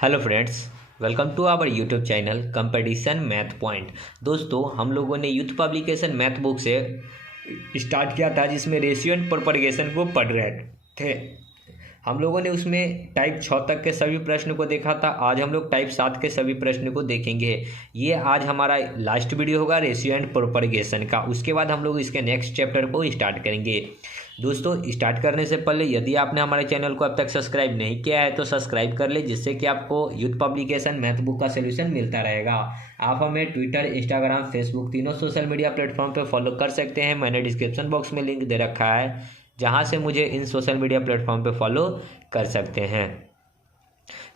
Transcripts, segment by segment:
Hello friends, welcome to our YouTube channel competition math point. दोस्तों, हम लोगों ने यूथ पब्लिकेशन मैथ बुक से स्टार्ट किया था, जिसमें रेशियो एंड प्रोपगेशन को पढ़ रहे थे। हम लोगों ने उसमें टाइप 6 तक के सभी प्रश्न को देखा था। आज हम लोग टाइप 7 के सभी प्रश्न को देखेंगे। ये आज हमारा लास्ट वीडियो होगा रेशियो एंड प्रोपगेशन का। उसके बाद हम लोग इसके नेक्स्ट चैप्टर को स्टार्ट करेंगे। दोस्तों, स्टार्ट करने से पहले यदि आपने हमारे चैनल को अब तक सब्सक्राइब नहीं किया है तो सब्सक्राइब कर ले, जिससे कि आपको यूथ पब्लिकेशन मैथ बुक का सोल्यूशन मिलता रहेगा। आप हमें ट्विटर, इंस्टाग्राम, फेसबुक तीनों सोशल मीडिया प्लेटफॉर्म पर फॉलो कर सकते हैं। मैंने डिस्क्रिप्शन बॉक्स में लिंक दे रखा है, जहां से मुझे इन सोशल मीडिया प्लेटफॉर्म पे फॉलो कर सकते हैं।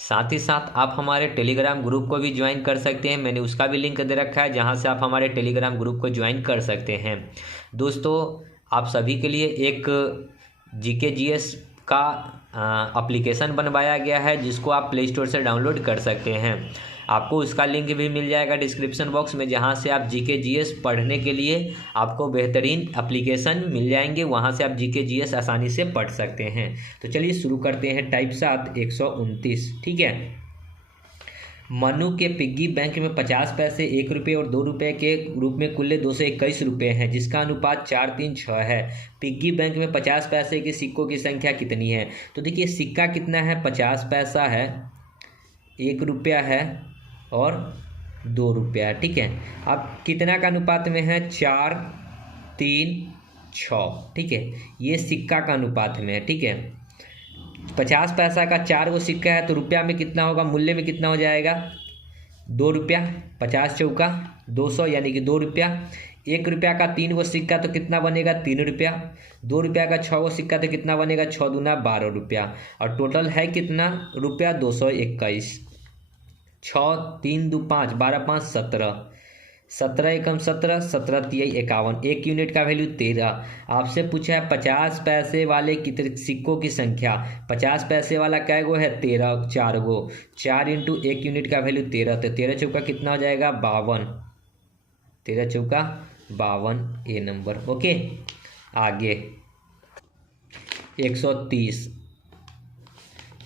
साथ ही साथ आप हमारे टेलीग्राम ग्रुप को भी ज्वाइन कर सकते हैं। मैंने उसका भी लिंक दे रखा है, जहां से आप हमारे टेलीग्राम ग्रुप को ज्वाइन कर सकते हैं। दोस्तों, आप सभी के लिए एक जीके जीएस का एप्लीकेशन बनवाया गया है, जिसको आप प्ले स्टोर से डाउनलोड कर सकते हैं। आपको उसका लिंक भी मिल जाएगा डिस्क्रिप्शन बॉक्स में, जहां से आप जीके जीएस पढ़ने के लिए आपको बेहतरीन एप्लीकेशन मिल जाएंगे। वहां से आप जीके जीएस आसानी से पढ़ सकते हैं। तो चलिए शुरू करते हैं। टाइप 7 129, ठीक है। मनु के पिग्गी बैंक में 50 पैसे, 1 रुपये और 2 रुपये के रूप में कुल 221 रुपये हैं, जिसका अनुपात 4, 3, 6 है। पिग्गी बैंक में 50 पैसे के सिक्कों की संख्या कितनी है? तो देखिए, सिक्का कितना है? 50 पैसा है, 1 रुपया है और 2 रुपया है, ठीक है। अब कितना का अनुपात में है? 4, 3, 6, ठीक है। ये सिक्का का अनुपात में है, ठीक है। 50 पैसा का 4 गो सिक्का है, तो रुपया में कितना होगा? मूल्य में कितना हो जाएगा? 2 रुपया। 50 चौका 200, यानी कि 2 रुपया। 1 रुपया का 3 गो सिक्का तो कितना बनेगा? 3 रुपया। 2 रुपया का 6 गो सिक्का तो कितना बनेगा? 6 दूना 12 रुपया। और टोटल है कितना रुपया? 221। 6, 3, 2, 5, 12, 5, 17, 17 एकम 17, 17 तिहाई 51। 1 यूनिट का वैल्यू 13। आपसे पूछा है 50 पैसे वाले कितने सिक्कों की संख्या। 50 पैसे वाला कै गो है? 13, 4 गो। 4 इंटू 1 यूनिट का वैल्यू 13, तो 13 चौका कितना हो जाएगा? 52। 13 चौका 52, ए नंबर। ओके, आगे 130।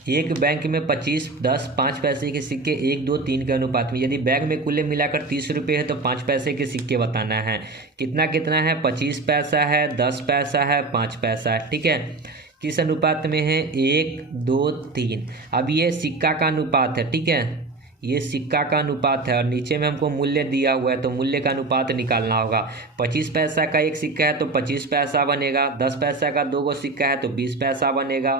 एक बैंक में 25, 10, 5 पैसे के सिक्के 1, 2, 3 के अनुपात में। यदि बैंक में कुल मिलाकर 30 रुपये है तो 5 पैसे के सिक्के बताना है। कितना कितना है? 25 पैसा है, 10 पैसा है, 5 पैसा है, ठीक है। किस अनुपात में है? 1, 2, 3। अब ये सिक्का का अनुपात है, ठीक है। ये सिक्का का अनुपात है और नीचे में हमको मूल्य दिया हुआ है, तो मूल्य का अनुपात निकालना होगा। 25 पैसा का एक सिक्का है तो 25 पैसा बनेगा। 10 पैसा का 2 गो सिक्का है तो 20 पैसा बनेगा।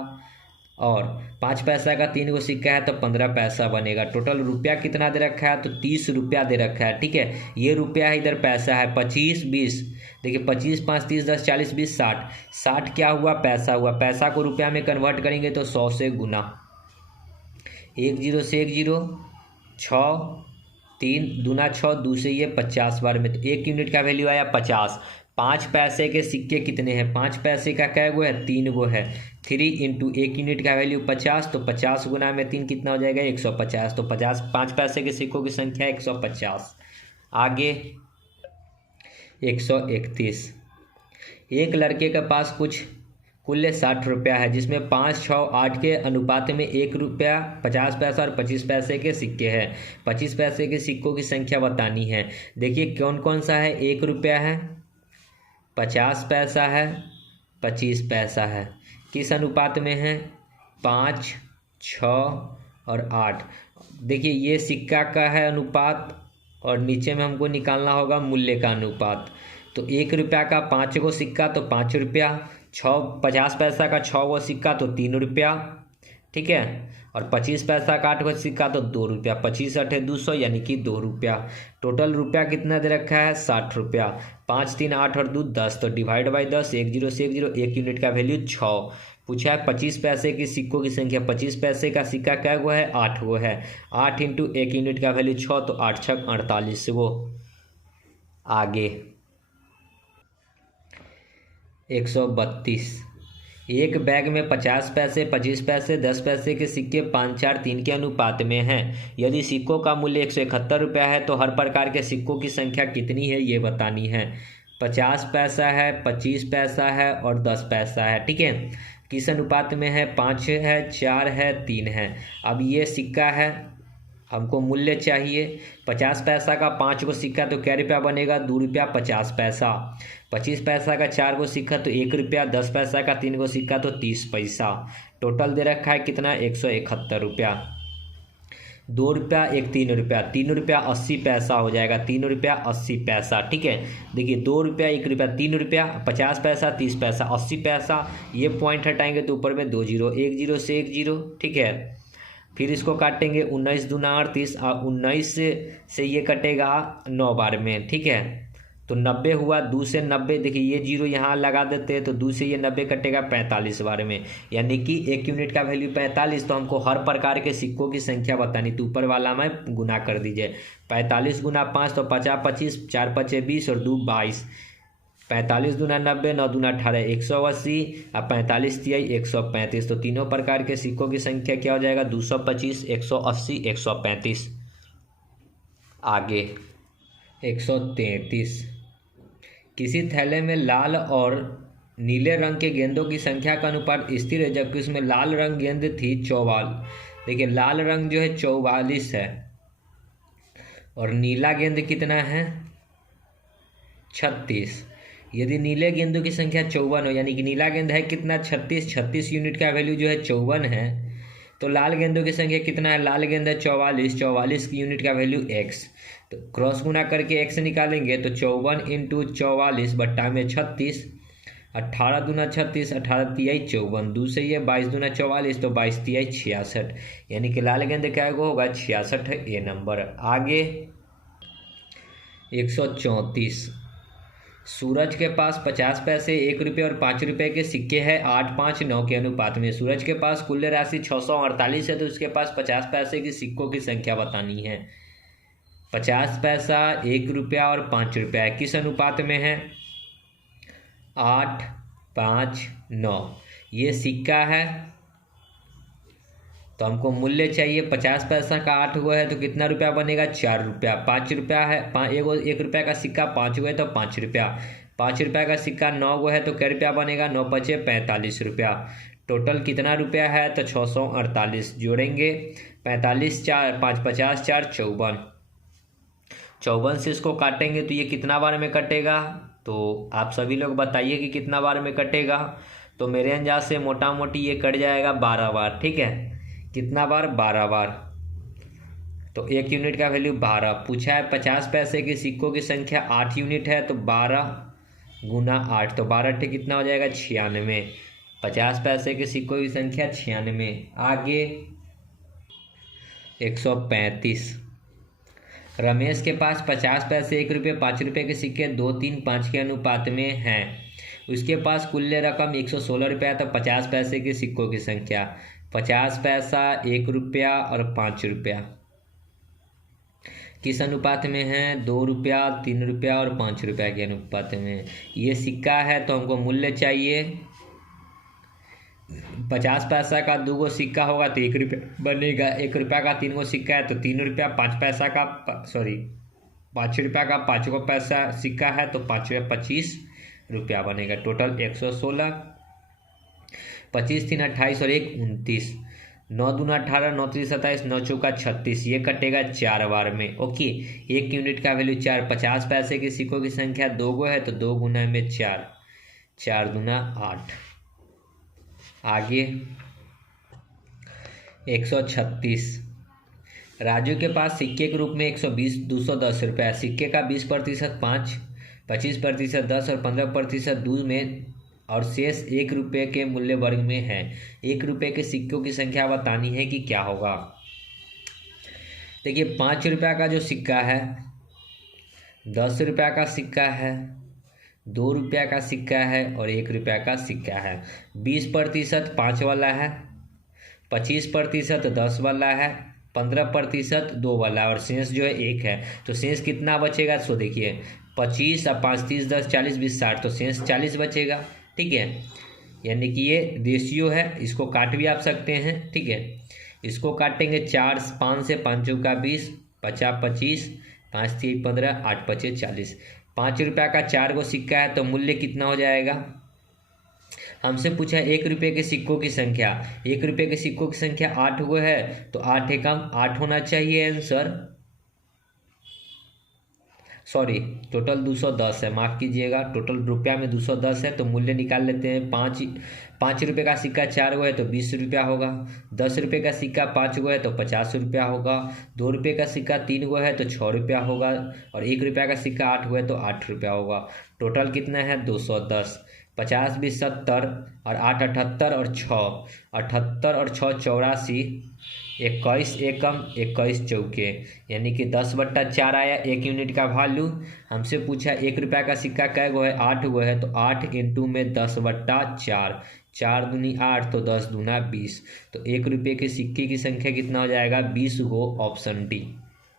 और 5 पैसा का 3 गो सिक्का है तो 15 पैसा बनेगा। टोटल रुपया कितना दे रखा है? तो 30 रुपया दे रखा है, ठीक है। ये रुपया है, इधर पैसा है। 25, 20, देखिए 25, 5, 30, 10, 40, 20, 60। 60 क्या हुआ? पैसा हुआ। पैसा को रुपया में कन्वर्ट करेंगे तो 100 से गुना। 1 0 से 1 0, 6, 3 दूना 6, 2 से ये 50 बार में, तो 1 यूनिट का वैल्यू आया 50। 5 पैसे के सिक्के कितने हैं? 5 पैसे का कै गो है? 3 गो है। 3 इंटू 1 यूनिट का वैल्यू 50, तो 50 गुना में 3 कितना हो जाएगा? 150। तो 5 पैसे के सिक्कों की संख्या 150। आगे 131। एक लड़के के पास कुल 60 रुपया है, जिसमें 5, 6, 8 के अनुपात में 1 रुपया, 50 पैसा और 25 पैसे के सिक्के हैं। 25 पैसे के सिक्कों की संख्या बतानी है। देखिए कौन कौन सा है? 1 रुपया है, 50 पैसा है, 25 पैसा है। किस अनुपात में है? 5, 6 और 8। देखिए ये सिक्का का है अनुपात, और नीचे में हमको निकालना होगा मूल्य का अनुपात। तो 1 रुपया का 5 गो सिक्का तो 5 रुपया, 50 पैसा का 6 गो सिक्का तो 3 रुपया, ठीक है। और 25 पैसा का 8 गो सिक्का तो 2 रुपया। 25 8 200, यानी कि 2 रुपया। टोटल रुपया कितना दे रखा है? 60 रुपया। 5, 3, 8 और 2 10, तो डिवाइड बाई 10। 1 0 से 1 0, 1 यूनिट का वैल्यू 6। पूछा है 25 पैसे के सिक्कों की संख्या। 25 पैसे का सिक्का क्या गो है? 8 गो है। 8 इंटू 1 यूनिट का वैल्यू 6, तो 8 6 48 गो। आगे 132। एक बैग में 50 पैसे, 25 पैसे, 10 पैसे के सिक्के 5, 4, 3 के अनुपात में हैं। यदि सिक्कों का मूल्य 171 रुपया है तो हर प्रकार के सिक्कों की संख्या कितनी है, ये बतानी है। 50 पैसा है, 25 पैसा है और 10 पैसा है, ठीक है। किस अनुपात में है? 5 है, 4 है, 3 है। अब ये सिक्का है, हमको मूल्य चाहिए। 50 पैसा का 5 को सिक्का तो क्या रुपया बनेगा? 2 रुपया 50 पैसा। 25 पैसा का 4 को सिक्का तो 1 रुपया। 10 पैसा का 3 को सिक्का तो 30 पैसा। टोटल दे रखा है कितना? 171 रुपया। 2 रुपया, एक 3 रुपया, 3 रुपया 80 पैसा हो जाएगा। 3 रुपया 80 पैसा, ठीक है। देखिए 2 रुपया, 1 रुपया, 3 रुपया, 50 पैसा, 30 पैसा, 80 पैसा। ये पॉइंट हटाएंगे तो ऊपर में 2 जीरो, 1 जीरो से 1 जीरो, ठीक है। फिर इसको काटेंगे 19 दूना 38, 19 से ये कटेगा 9 बार में, ठीक है। तो 90 हुआ। 2 से 90, देखिए ये जीरो यहाँ लगा देते हैं तो 2 से ये 90 कटेगा 45 बार में, यानी कि 1 यूनिट का वैल्यू 45। तो हमको हर प्रकार के सिक्कों की संख्या बतानी, तो ऊपर वाला में गुना कर दीजिए। 45 गुना 5 तो 50 25, 4 पचे 20 और 2 22। 45 दूना 90, 9 दूना 18, 180। अब 45 तिहाई 135। तो तीनों प्रकार के सिक्कों की संख्या क्या हो जाएगा? 225, 180, 135। आगे 133। किसी थैले में लाल और नीले रंग के गेंदों की संख्या का अनुपात स्थिर है, जबकि उसमें लाल रंग गेंद थी 44। देखिए लाल रंग जो है 44 है और नीला गेंद कितना है? 36। यदि नीले गेंदों की संख्या 54 हो, यानी कि नीला गेंद है कितना? 36। 36 यूनिट का वैल्यू जो है 54 है, तो लाल गेंदों की संख्या कितना है? लाल गेंद है 44। 44 की यूनिट का वैल्यू x, तो क्रॉस गुना करके x निकालेंगे तो 54 इंटू 44 बट्टा में 36। 18 दूना 36, 18 तिहाई 54। 2 से ये 22 दूना 44 तो 22 तिहाई 66, यानी कि लाल गेंद क्या होगा? 66 है ये नंबर। आगे 134। सूरज के पास 50 पैसे, 1 रुपये और 5 रुपये के सिक्के हैं 8, 5, 9 के अनुपात में। सूरज के पास कुल राशि 648 है, तो उसके पास 50 पैसे की सिक्कों की संख्या बतानी है। 50 पैसा, 1 रुपया और 5 रुपया किस अनुपात में है? 8, 5, 9। ये सिक्का है तो हमको मूल्य चाहिए। 50 पैसा का 8 हुआ है तो कितना रुपया बनेगा? 4 रुपया। 5 रुपया है, 1 रुपया का सिक्का 5 हुआ है तो 5 रुपया। 5 रुपया का सिक्का 9 हुआ है तो क्या रुपया बनेगा? 9 पचे 45 रुपया। टोटल कितना रुपया है? तो 648। जोड़ेंगे 45, 4, 5, 50, 4, 54। 54 से इसको काटेंगे तो ये कितना बार में कटेगा? तो आप सभी लोग बताइए कि कितना बार में कटेगा। तो मेरे अंदाज से मोटा मोटी ये कट जाएगा 12 बार, ठीक है। कितना बार? 12 बार। तो 1 यूनिट का वैल्यू 12 पूछा है। 50 पैसे के सिक्कों की संख्या 8 यूनिट है, तो 12 गुना 8, तो 12 टे कितना हो जाएगा? 96। 50 पैसे के सिक्कों की संख्या 96। आगे 135। रमेश के पास 50 पैसे, 1 रुपये, 5 रुपये के सिक्के 2, 3, 5 के अनुपात में हैं। उसके पास कुल रकम 116 रुपया, तो 50 पैसे के सिक्कों की संख्या 50 पैसा, 1 रुपया और 5 रुपया किस अनुपात में है? 2 रुपया, 3 रुपया और 5 रुपया के अनुपात में। ये सिक्का है तो हमको मूल्य चाहिए। 50 पैसा का 2 गो सिक्का होगा तो 1 रुपया बनेगा। 1 रुपया का 3 गो सिक्का है तो 3 रुपया। 5 पैसा का 5 रुपया का 5 गो पैसा सिक्का है तो 5 रुपया 25 रुपया बनेगा। टोटल 116। 25 3 28 और 1 29। 9 दूना 18, 9 3 27, 9 चौका 36। ये कटेगा 4 बार में। ओके, 1 यूनिट का वैल्यू 4। 50 पैसे के सिक्कों की संख्या 2 गो है तो 2 गुना में 4, 4 दूना 8। आगे 136। राजू के पास सिक्के के रूप में 120, 210 रुपया। सिक्के का 20% 5, 25% 10 और 15% 2 में और शेष 1 रुपये के मूल्य वर्ग में है। 1 रुपये के सिक्कों की संख्या बतानी है कि क्या होगा। देखिए 5 रुपया का जो सिक्का है, 10 रुपया का सिक्का है, 2 रुपया का सिक्का है और 1 रुपया का सिक्का है। 20% 5 वाला है, 25% 10 वाला है, 15% 2 वाला है और शेष जो है 1 है। तो शेष कितना बचेगा? सो देखिए 25 और 5 30 10 40 20 60, तो शेष 40 बचेगा, ठीक है। यानी कि ये रेशियो है, इसको काट भी आप सकते हैं, ठीक है। इसको काटेंगे 4 5 से 5 चौका 20, 50 25, 5 3 15, 8 5 40। 5 रुपया का 4 गो सिक्का है तो मूल्य कितना हो जाएगा? हमसे पूछा 1 रुपये के सिक्कों की संख्या। 1 रुपये के सिक्कों की संख्या 8 गो है, तो 8 एकम 8 होना चाहिए आंसर। सॉरी, टोटल 210 है, माफ़ कीजिएगा, टोटल रुपया में 210 है, तो मूल्य निकाल लेते हैं। 5 रुपये का सिक्का 4 गो है तो 20 रुपया होगा। 10 रुपये का सिक्का 5 गो है तो 50 रुपया होगा। 2 रुपये का सिक्का 3 गो है तो 6 रुपया होगा। और 1 रुपया का सिक्का 8 गो है तो 8 रुपया होगा। टोटल कितना है? 210। 50 भी 70 और 8 78 और 6 78 और 6 84। 21 एकम 21 चौके, यानी कि 10/4 आया 1 यूनिट का वैल्यू। हमसे पूछा 1 रुपया का सिक्का कै गो है? 8 गो है, तो 8 इंटू में 10/4, 4 दूनी 8 तो 10 दूना 20। तो 1 रुपये के सिक्के की संख्या कितना हो जाएगा? 20 गो, ऑप्शन डी।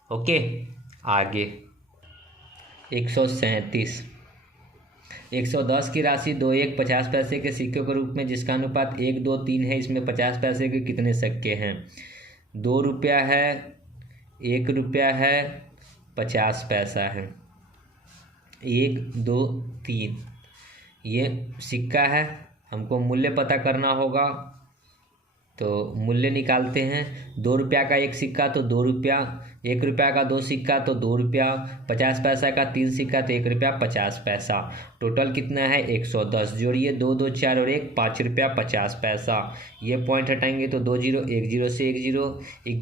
ओके, आगे 137। 110 की राशि 2 1 50 पैसे के सिक्के के रूप में जिसका अनुपात 1 2 3 है, इसमें 50 पैसे के कितने सिक्के हैं? 2 रुपया है, 1 रुपया है, 50 पैसा है। 1 2 3 ये सिक्का है, हमको मूल्य पता करना होगा, तो मूल्य निकालते हैं। 2 रुपया का 1 सिक्का तो 2 रुपया, 1 रुपया का 2 सिक्का तो 2 रुपया, 50 पैसा का 3 सिक्का तो 1 रुपया 50 पैसा। टोटल कितना है? 110। जोड़िए 2 2 4 और 1, 5 रुपया 50 पैसा। ये पॉइंट हटाएंगे तो 2 0 1 0 से 1 0।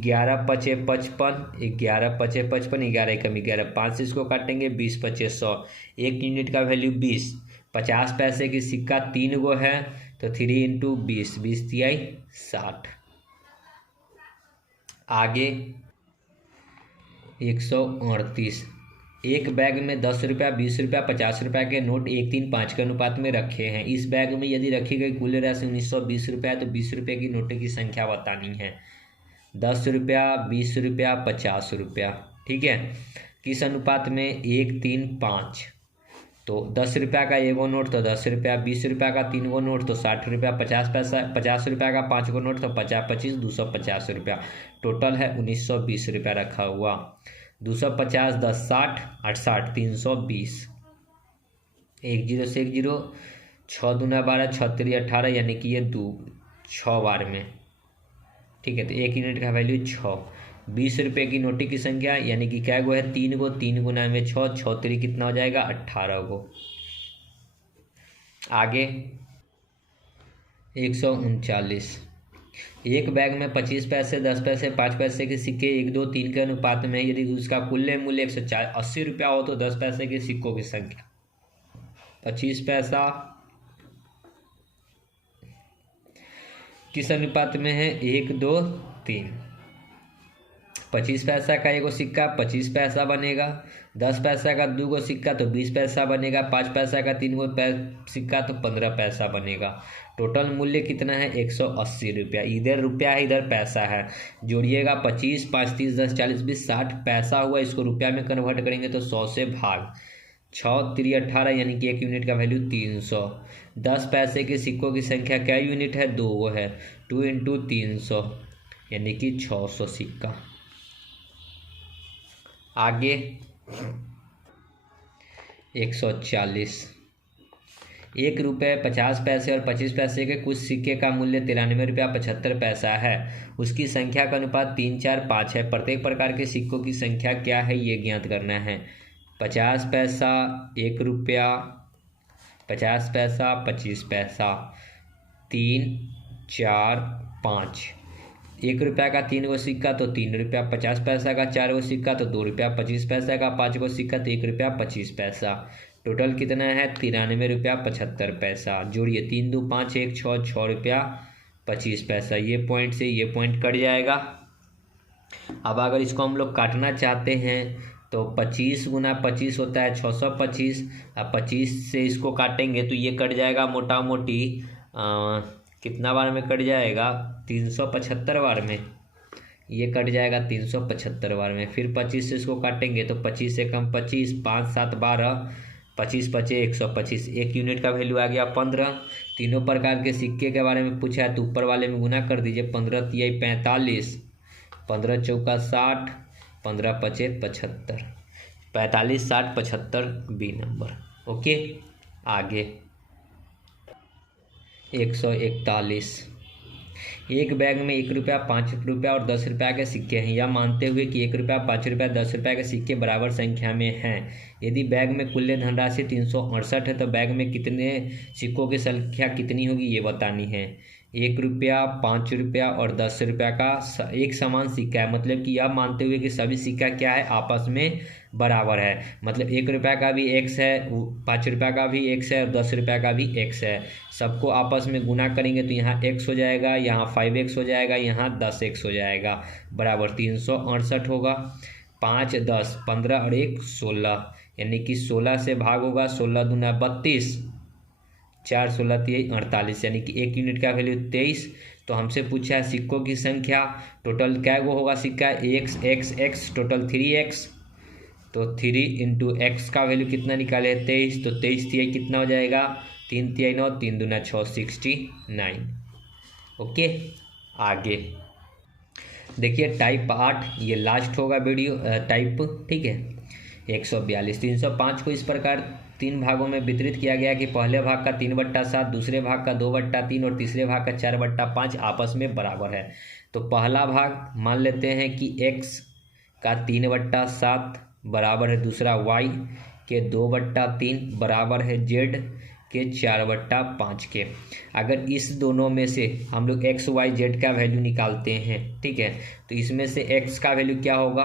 11 5 55, 11 5 55, 11 एकम 11, 5 से इसको काटेंगे, 20 5 100। 1 यूनिट का वैल्यू 20। 50 पैसे की सिक्का 3 गो है, तो 3 इंटू 20, 20 तिहाई 60। आगे 138। एक बैग में 10 रुपया, 20 रुपया, 50 रुपया के नोट 1 3 5 के अनुपात में रखे हैं। इस बैग में यदि रखी गई कुल राशि 1920 रुपया है, तो 20 रुपये की नोटों की संख्या बतानी है। 10 रुपया, 20 रुपया, 50 रुपया, ठीक है। किस अनुपात में? 1 3 5। तो 10 रुपया का 1 गो नोट तो 10 रुपया, 20 रुपया का 3 गो नोट तो 60 रुपया, 50 पैसा 50 रुपया का 5 गो नोट तो 50 25 250 रुपया। टोटल है 1920 रुपया रखा हुआ। 250 10 60 8 60 320। 1 0 से 1 0, 6 दूना 12, 6 3 18, यानी कि ये 6 बार में, ठीक है। तो 1 यूनिट का वैल्यू 6। 20 रुपये की नोटी की संख्या, यानी कि क्या गो है? 3 गो, 3 गुना में 6, 6 3 कितना हो जाएगा? 18 गो। आगे 139। एक बैग में 25 पैसे, 10 पैसे, 5 पैसे के सिक्के 1 2 3 के अनुपात में, यदि उसका कुल मूल्य 180 रुपया हो, तो 10 पैसे के सिक्कों की संख्या 25 पैसा किस अनुपात में है? 1 2 3। 25 पैसा का 1 गो सिक्का 25 पैसा बनेगा। 10 पैसा का 2 गो सिक्का तो 20 पैसा बनेगा। 5 पैसा का 3 गो सिक्का तो 15 पैसा बनेगा। टोटल मूल्य कितना है? 180 रुपया। इधर रुपया है, इधर पैसा है। जोड़िएगा 25 5 30 10 40 20 60 पैसा हुआ। इसको रुपया में कन्वर्ट करेंगे तो 100 से भाग, 6 3 18, यानी कि 1 यूनिट का वैल्यू 300। 10 पैसे के सिक्कों की संख्या क्या यूनिट है? 2 है। 2 इंटू 300, यानी कि 600 सिक्का। आगे 140। 1 रुपये 50 पैसे और 25 पैसे के कुछ सिक्के का मूल्य 93 रुपया 75 पैसा है। उसकी संख्या का अनुपात 3 4 5 है। प्रत्येक प्रकार के सिक्कों की संख्या क्या है, ये ज्ञात करना है। 50 पैसा, 1 रुपया, 50 पैसा, 25 पैसा, 3 4 5। 1 रुपया का 3 गो सिक्का तो 3 रुपया, 50 पैसा का 4 गो सिक्का तो 2 रुपया, 25 पैसा का 5 गो सिक्का तो 1 रुपया 25 पैसा। टोटल कितना है? 93 रुपया 75 पैसा। जोड़िए 3 2 5 1 6, 6 रुपया 25 पैसा। ये पॉइंट से ये पॉइंट कट जाएगा। अब अगर इसको हम लोग काटना चाहते हैं तो 25 गुना 25 होता है 625। अब 25 से इसको काटेंगे तो ये कट जाएगा मोटा मोटी कितना बार में कट जाएगा? 375 बार में ये कट जाएगा, 375 बार में। फिर 25 से इसको काटेंगे तो 25 से कम 25, 5 7 12, 25 25 125। 1 यूनिट का वैल्यू आ गया 15। तीनों प्रकार के सिक्के के बारे में पूछा है तो ऊपर वाले में गुना कर दीजिए। 15 तिहाई 45, 15 चौका 60, 15 पचे 75, 45 60 75 बी नंबर। ओके, आगे 141। एक बैग में 1 रुपया, 5 रुपया और 10 रुपया के सिक्के हैं। यह मानते हुए कि 1 रुपया, 5 रुपया, 10 रुपया के सिक्के बराबर संख्या में हैं। यदि बैग में कुल धनराशि 368 है तो बैग में कितने सिक्कों की संख्या कितनी होगी ये बतानी है। 1 रुपया, 5 रुपया और 10 रुपया का एक समान सिक्का है, मतलब कि यह मानते हुए कि सभी सिक्का क्या है, आपस में बराबर है। मतलब 1 रुपया का भी x है, 5 रुपया का भी x है और 10 रुपया का भी x है। सबको आपस में गुना करेंगे तो यहाँ x हो जाएगा, यहाँ 5x हो जाएगा, यहाँ 10x हो जाएगा, बराबर 368 होगा। 5, 10, 15 और 1, 16, यानी कि 16 से भाग होगा, 16 दूना 32, 4, 16, 23, 48, यानी कि 1 यूनिट का वैल्यू 23। तो हमसे पूछा है सिक्कों की संख्या, टोटल क्या वो होगा सिक्का, x टोटल 3x। तो 3 इंटू एक्स का वैल्यू कितना निकाले, 23। तो 23 तिहाई कितना हो जाएगा, 3 तिहाई 9, 3 दूना 6, 69। ओके, आगे देखिए टाइप 8, ये लास्ट होगा वीडियो टाइप, ठीक है। 142, 305 को इस प्रकार 3 भागों में वितरित किया गया कि पहले भाग का 3/7, दूसरे भाग का 2/3 और तीसरे भाग का 4/5 आपस में बराबर है। तो पहला भाग मान लेते हैं कि x का 3/7 बराबर है, दूसरा y के 2/3 बराबर है z के 4/5 के। अगर इस दोनों में से हम लोग x, y, z का वैल्यू निकालते हैं, ठीक है, तो इसमें से x का वैल्यू क्या होगा,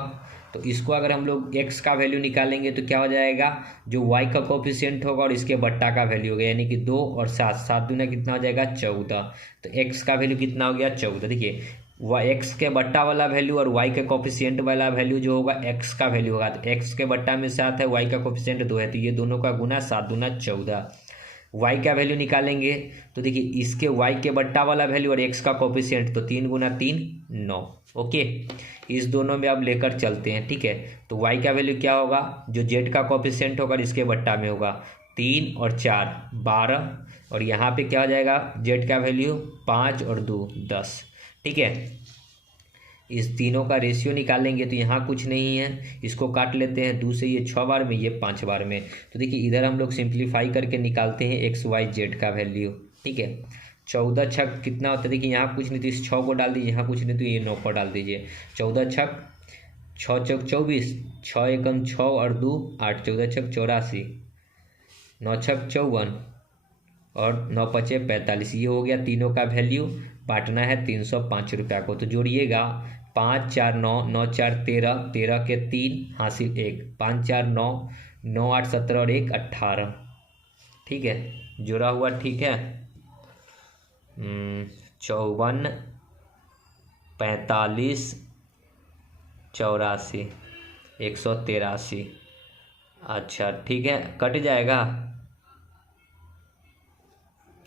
तो इसको अगर हम लोग x का वैल्यू निकालेंगे तो क्या हो जाएगा, जो y का कोफिशिएंट होगा और इसके बट्टा का वैल्यू होगा, यानी कि 2 और 7, 7 दूना कितना हो जाएगा, 14। तो x का वैल्यू कितना हो गया, 14। देखिए x के बट्टा वाला वैल्यू और y के कोफिशिएंट वाला वैल्यू जो होगा x का वैल्यू होगा। तो x के बट्टा में 7 है, y का कोफिशिएंट 2 है, तो ये दोनों का गुना, 7 दूना 14। y का वैल्यू निकालेंगे तो देखिए इसके y के बट्टा वाला वैल्यू और x का कोफिशिएंट, तो 3 गुना 3, 9। ओके, इस दोनों में अब लेकर चलते हैं, ठीक है। तो y का वैल्यू क्या होगा, जो z का कोफिशिएंट होगा इसके बट्टा में होगा, 3 और 4, 12, और यहाँ पे क्या हो जाएगा, z का वैल्यू 5 और 2, 10, ठीक है। इस तीनों का रेशियो निकालेंगे तो यहाँ कुछ नहीं है, इसको काट लेते हैं, 2 से ये 6 बार में, ये 5 बार में। तो देखिए इधर हम लोग सिंप्लीफाई करके निकालते हैं x, y, z का वैल्यू, ठीक है। 14 छक कितना होता है, देखिए यहाँ कुछ नहीं तो इस 6 को डाल दीजिए, यहाँ कुछ नहीं तो ये 9 को डाल दीजिए। 14 छक 6 चौक 24, 6 एकम 6 और 2 8, 14 छक 84, 9 छक 54 और 9 पचे 45। ये हो गया तीनों का वैल्यू, बांटना है 305 रुपया को। तो जोड़िएगा, 5, 4, 9, 9, 4, 13, 13 के 3 हासिल 1, 5, 4, 9, 9, 8, 17 और 1, 18, ठीक है, जुड़ा हुआ, ठीक है। 54, 45, 84, 183। अच्छा ठीक है, कट जाएगा,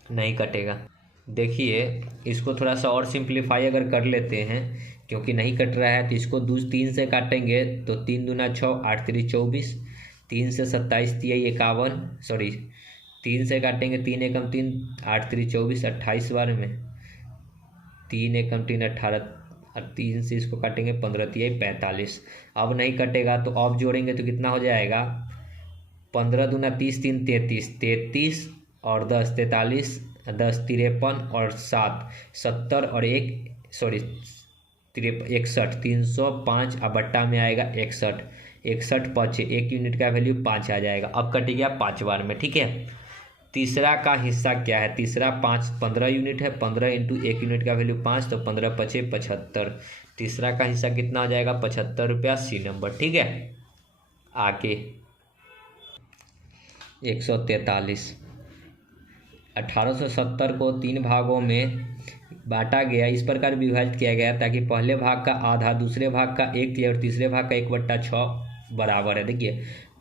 नहीं कटेगा। देखिए इसको थोड़ा सा और सिंप्लीफाई अगर कर लेते हैं, क्योंकि नहीं कट रहा है, तो इसको 3 से काटेंगे तो 3 दूना 6, 8 3 24, 3 से 27 तिहाई 51, सॉरी 3 से काटेंगे, 3 एकम 3, 8 3 24, 28 बार में, 3 एकम 3 18, और 3 से इसको काटेंगे 15 तिहाई 45। अब नहीं कटेगा तो अब जोड़ेंगे तो कितना हो जाएगा, 15 दूना 30, 3 33, 33 और 10 43, 10 53 और 7 70 और 1 सॉरी 61, 305 अब बट्टा में आएगा 61, 61 5, 1 यूनिट का वैल्यू 5 आ जाएगा। अब कट गया 5 बार में, ठीक है। तीसरा का हिस्सा क्या है, तीसरा 15 यूनिट है, 15 इंटू 1 यूनिट का वैल्यू 5, तो 15 पचे 75। तीसरा का हिस्सा कितना हो जाएगा, 75 रुपया, सी नंबर, ठीक है। आगे 143, 1870 को 3 भागों में बांटा गया, इस प्रकार विभाजित किया गया ताकि पहले भाग का आधा, दूसरे भाग का 1 तिहाई और तीसरे भाग का 1/6 बराबर है। देखिए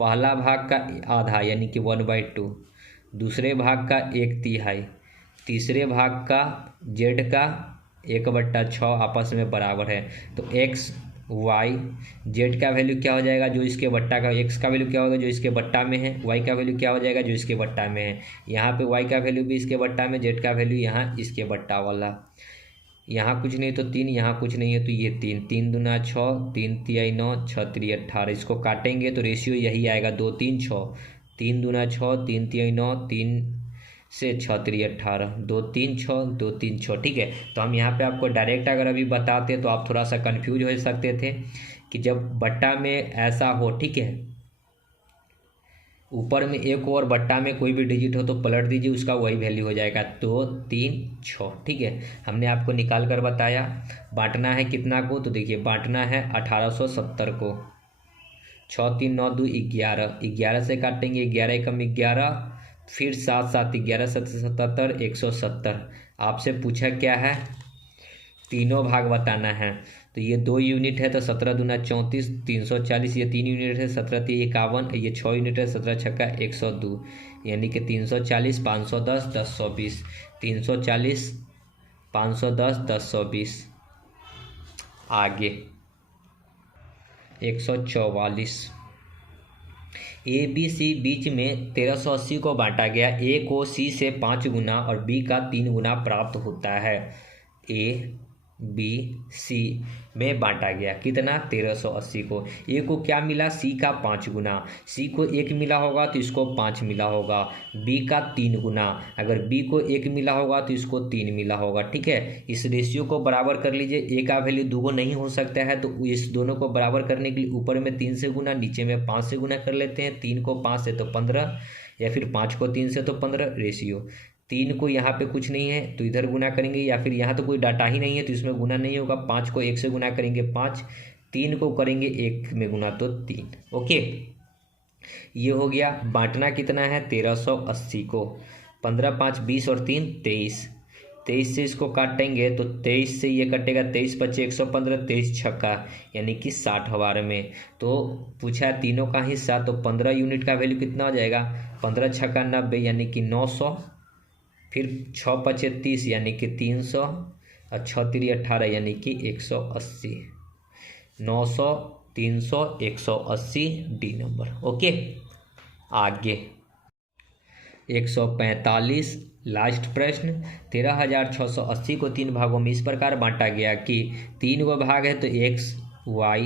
पहला भाग का आधा यानी कि 1/2, दूसरे भाग का 1 तिहाई, तीसरे भाग का z का 1/6 आपस में बराबर है। तो x, y, z का वैल्यू क्या हो जाएगा, जो इसके बट्टा का, x का वैल्यू क्या होगा जो इसके बट्टा में है, y का वैल्यू क्या हो जाएगा जो इसके बट्टा में है, यहाँ पे y का वैल्यू भी इसके बट्टा में, z का वैल्यू यहाँ इसके बट्टा वाला, यहाँ कुछ नहीं तो 3, यहाँ कुछ नहीं है तो ये 3, 3 दूना 6, 3 तिहाई 9, 6 3 18। इसको काटेंगे तो रेशियो यही आएगा, 2 3 6, 3 दूना 6, 3 तिहाई 9, 3 से 6 3 18, 2 3 6, 2 3 6। ठीक है, तो हम यहाँ पे आपको डायरेक्ट अगर अभी बताते तो आप थोड़ा सा कंफ्यूज हो सकते थे कि जब बट्टा में ऐसा हो, ठीक है, ऊपर में एक और बट्टा में कोई भी डिजिट हो तो पलट दीजिए, उसका वही वैल्यू हो जाएगा 2 3 6। ठीक है, हमने आपको निकाल कर बताया। बांटना है कितना को, तो देखिए बांटना है 1870 को। 6 3 9 2 11, 11 से काटेंगे, 11 एकम 11, फिर 7 7 11 7 77 170। आपसे पूछा क्या है, तीनों भाग बताना है। तो ये 2 यूनिट है तो 17 दूना 34, 340, ये 3 यूनिट है 17 3 51, ये 6 यूनिट है 17 छक्का 102, यानी कि 340 510 10 120, 340 510 10 120। आगे 144, ए बी सी बीच में 1380 को बांटा गया। ए को सी से 5 गुना और बी का 3 गुना प्राप्त होता है। ए बी सी में बांटा गया कितना, 1380 को। ए को क्या मिला, सी का 5 गुना। सी को 1 मिला होगा तो इसको 5 मिला होगा। बी का 3 गुना, अगर बी को 1 मिला होगा तो इसको 3 मिला होगा। ठीक है, इस रेशियो को बराबर कर लीजिए। ए का वैल्यू दुगो नहीं हो सकता है, तो इस दोनों को बराबर करने के लिए ऊपर में 3 से गुना, नीचे में 5 से गुना कर लेते हैं। 3 को 5 से तो 15, या फिर 5 को 3 से तो 15। रेशियो 3 को यहाँ पे कुछ नहीं है तो इधर गुना करेंगे, या फिर यहाँ तो कोई डाटा ही नहीं है तो इसमें गुना नहीं होगा। 5 को 1 से गुना करेंगे 5, 3 को करेंगे 1 में गुना तो 3। ओके, ये हो गया। बांटना कितना है, 1380 को। 15 5 20 और 3 23, 23 से इसको काटेंगे तो 23 से ये कटेगा, 23 25 115, 23 छक्का यानी कि 60 में। तो पूछा है तीनों का हिस्सा, तो 15 यूनिट का वैल्यू कितना हो जाएगा, 15 छक्का 90 यानी कि 900, फिर 6 5 30 यानी कि 300, और 6 3 18 यानी कि 180। 900 300 180 डी नंबर। ओके, आगे 145 लास्ट प्रश्न। 13,680 को 3 भागों में इस प्रकार बांटा गया कि 3 गो भाग है तो x y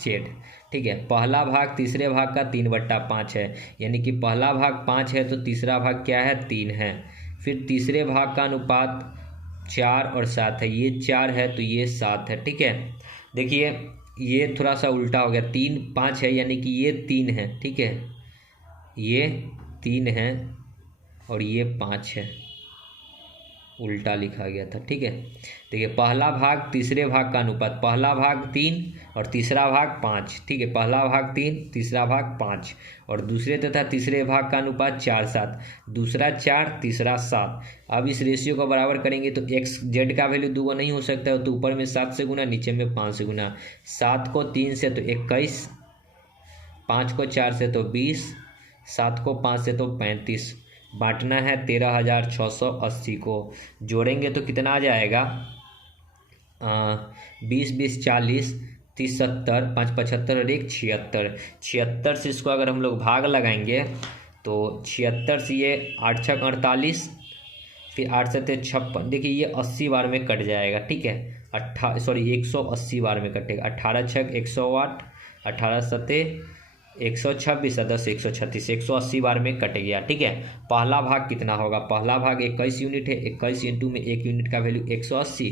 z। ठीक है, पहला भाग तीसरे भाग का 3/5 है, यानी कि पहला भाग 5 है तो तीसरा भाग क्या है, 3 है। फिर तीसरे भाग का अनुपात 4 और 7 है, ये 4 है तो ये 7 है। ठीक है, देखिए ये थोड़ा सा उल्टा हो गया, 3 5 है यानी कि ये 3 है। ठीक है, ये 3 है और ये 5 है, उल्टा लिखा गया था। ठीक है, देखिए पहला भाग तीसरे भाग का अनुपात, पहला भाग 3 और तीसरा भाग 5। ठीक है, पहला भाग 3 तीसरा भाग 5, और दूसरे तथा तीसरे भाग का अनुपात 4 7, दूसरा 4 तीसरा 7। अब इस रेशियो को बराबर करेंगे तो एक्स जेड का वैल्यू दुगो नहीं हो सकता है, तो ऊपर में 7 से गुना, नीचे में 5 से गुना। 7 को 3 से तो 21, 5 को 4 से तो 20, 7 को 5 से तो 35। बांटना है 13,680 को। जोड़ेंगे तो कितना आ जाएगा, 20 20 40, 30 70, 5 75 और 1 76। 76 से इसको अगर हम लोग भाग लगाएंगे तो 76 से ये 8 छक 48, फिर 8 7 56। देखिए ये 80 बार में कट जाएगा। ठीक है, 180 बार में कटेगा। 18 छक 108, 18 7 126, 10 136, 180 बार में कट गया। ठीक है, पहला भाग कितना होगा, पहला भाग 21 यूनिट है, 21 इंटू में 1 यूनिट का वैल्यू 180,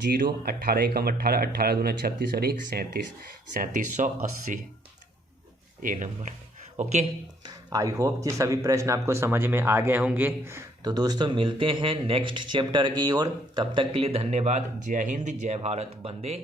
0 18 एकम 18, 18 दूना 36 और 1 37, 3780 ए नंबर। ओके, आई होप कि सभी प्रश्न आपको समझ में आ गए होंगे। तो दोस्तों मिलते हैं नेक्स्ट चैप्टर की ओर, तब तक के लिए धन्यवाद। जय हिंद, जय भारत, वंदे